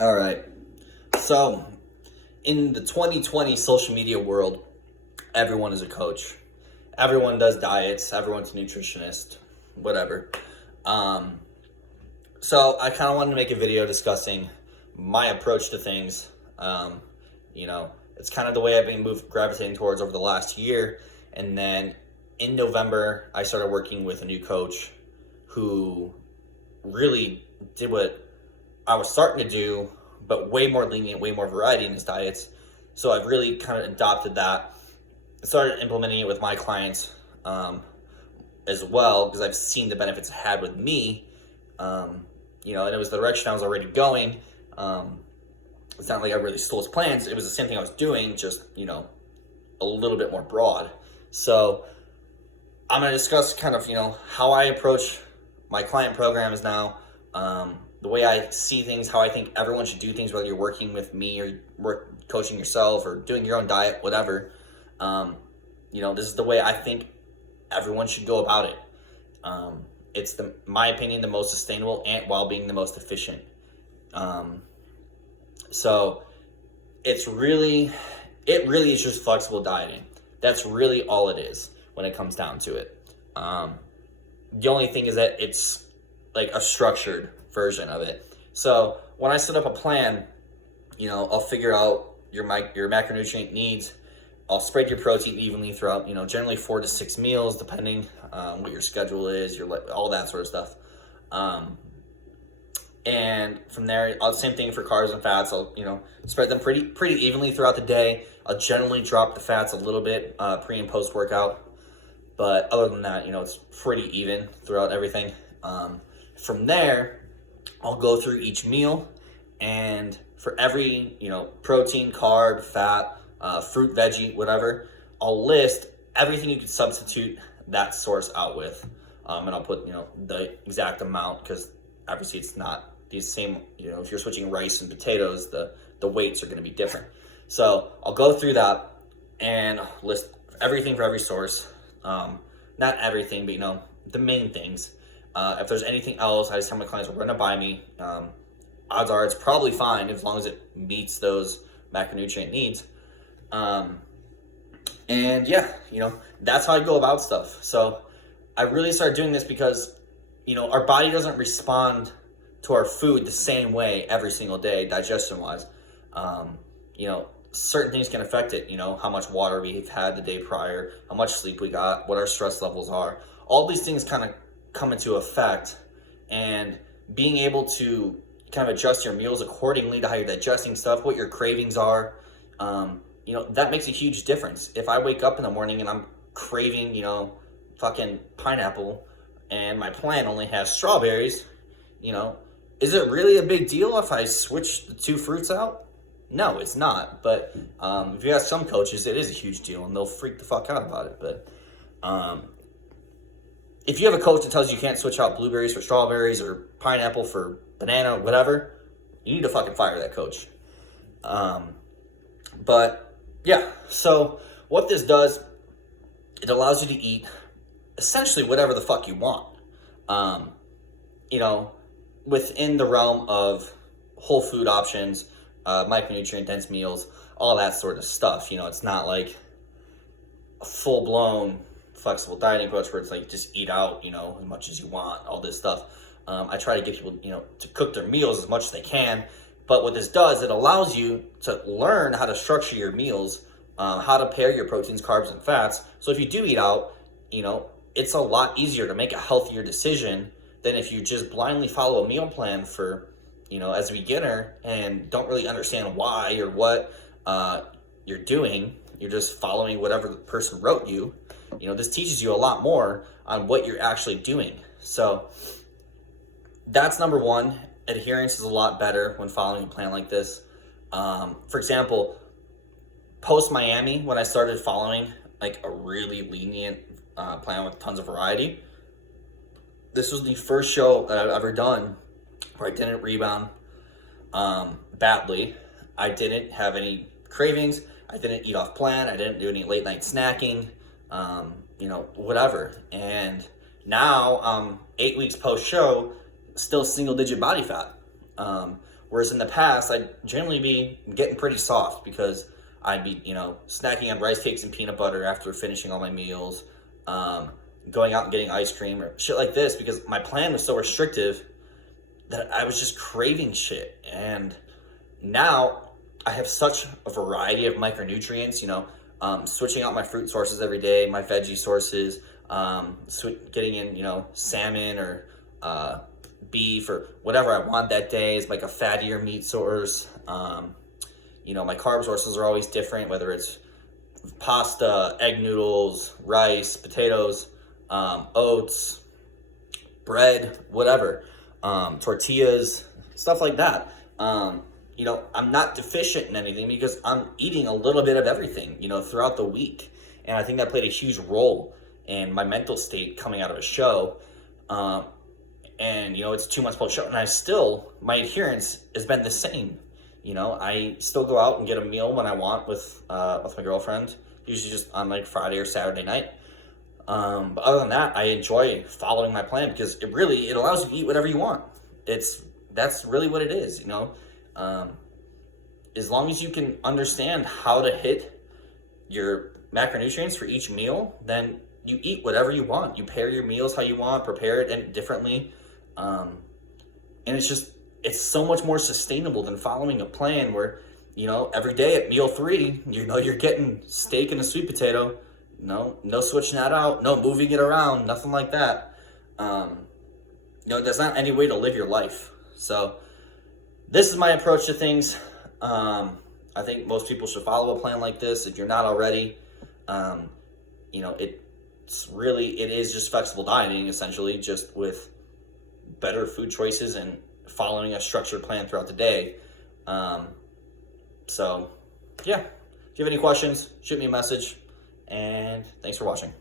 All right. So, in the 2020 social media world, everyone is a coach. Everyone does diets. Everyone's a nutritionist, whatever. Um, so, I kind of wanted to make a video discussing my approach to things. Um, it's kind of the way I've been gravitating towards over the last year. And then in November, I started working with a new coach who really did what I was starting to do, but way more lenient, way more variety in his diets. So I've really kind of adopted that. I started implementing it with my clients as well, because I've seen the benefits it had with me. And it was the direction I was already going. It's not like I really stole his plans. It was the same thing I was doing, just, a little bit more broad. So I'm going to discuss kind of, how I approach my client programs now, the way I see things, how I think everyone should do things, whether you're working with me or coaching yourself or doing your own diet, whatever. This is the way I think everyone should go about it. It's my opinion, the most sustainable and while being the most efficient. So it really is just flexible dieting. That's really all it is when it comes down to it. The only thing is that it's like a structured version of it. So when I set up a plan, I'll figure out your macronutrient needs. I'll spread your protein evenly throughout, generally 4 to 6 meals, depending what your schedule is, all that sort of stuff. And from there, same thing for carbs and fats. I'll, spread them pretty evenly throughout the day. I'll generally drop the fats a little bit pre and post workout. But other than that, it's pretty even throughout everything. From there, I'll go through each meal, and for every, protein, carb, fat, fruit, veggie, whatever, I'll list everything you can substitute that source out with. And I'll put, the exact amount, because obviously it's not the same, if you're switching rice and potatoes, the weights are going to be different. So I'll go through that and list everything for every source. Not everything, but, the main things. If there's anything else, I just tell my clients, we're going to buy me. Odds are it's probably fine as long as it meets those macronutrient needs. That's how I go about stuff. So I really started doing this because, our body doesn't respond to our food the same way every single day, digestion-wise. Certain things can affect it, how much water we've had the day prior, how much sleep we got, what our stress levels are. All these things kind of come into effect, and being able to kind of adjust your meals accordingly to how you're digesting stuff, what your cravings are, that makes a huge difference. If I wake up in the morning and I'm craving, fucking pineapple, and my plan only has strawberries, is it really a big deal if I switch the two fruits out? No, it's not. But if you ask some coaches, it is a huge deal, and they'll freak the fuck out about it. But if you have a coach that tells you can't switch out blueberries for strawberries or pineapple for banana, whatever, you need to fucking fire that coach. But yeah, so what this does, it allows you to eat essentially whatever the fuck you want. Within the realm of whole food options, micronutrient dense meals, all that sort of stuff. It's not like a full blown flexible dieting approach where it's like just eat out, as much as you want, all this stuff. I try to get people, to cook their meals as much as they can. But what this does, it allows you to learn how to structure your meals, how to pair your proteins, carbs, and fats. So if you do eat out, it's a lot easier to make a healthier decision than if you just blindly follow a meal plan for, as a beginner and don't really understand why or what you're doing. You're just following whatever the person wrote you. This teaches you a lot more on what you're actually doing. So that's number one. Adherence is a lot better when following a plan like this. For example, post Miami, when I started following like a really lenient plan with tons of variety, this was the first show that I've ever done where I didn't rebound badly. I didn't have any cravings. I didn't eat off plan. I didn't do any late night snacking, whatever. And now, 8 weeks post show, still single digit body fat. Whereas in the past, I'd generally be getting pretty soft because I'd be, snacking on rice cakes and peanut butter after finishing all my meals, going out and getting ice cream or shit like this because my plan was so restrictive that I was just craving shit. And now I have such a variety of micronutrients, switching out my fruit sources every day, my veggie sources, getting in, salmon or beef or whatever I want that day is like a fattier meat source. My carb sources are always different, whether it's pasta, egg noodles, rice, potatoes, oats, bread, whatever, tortillas, stuff like that. I'm not deficient in anything because I'm eating a little bit of everything, throughout the week. And I think that played a huge role in my mental state coming out of a show. And it's 2 months post show, and my adherence has been the same. I still go out and get a meal when I want with my girlfriend, usually just on like Friday or Saturday night. But other than that, I enjoy following my plan because it allows you to eat whatever you want. That's really what it is, as long as you can understand how to hit your macronutrients for each meal, then you eat whatever you want. You pair your meals how you want, prepare it differently. And it's so much more sustainable than following a plan where, every day at meal 3, you're getting steak and a sweet potato. No switching that out, no moving it around, nothing like that. There's not any way to live your life. So this is my approach to things. I think most people should follow a plan like this if you're not already. It is just flexible dieting, essentially, just with better food choices and following a structured plan throughout the day. So yeah, if you have any questions, shoot me a message, and thanks for watching.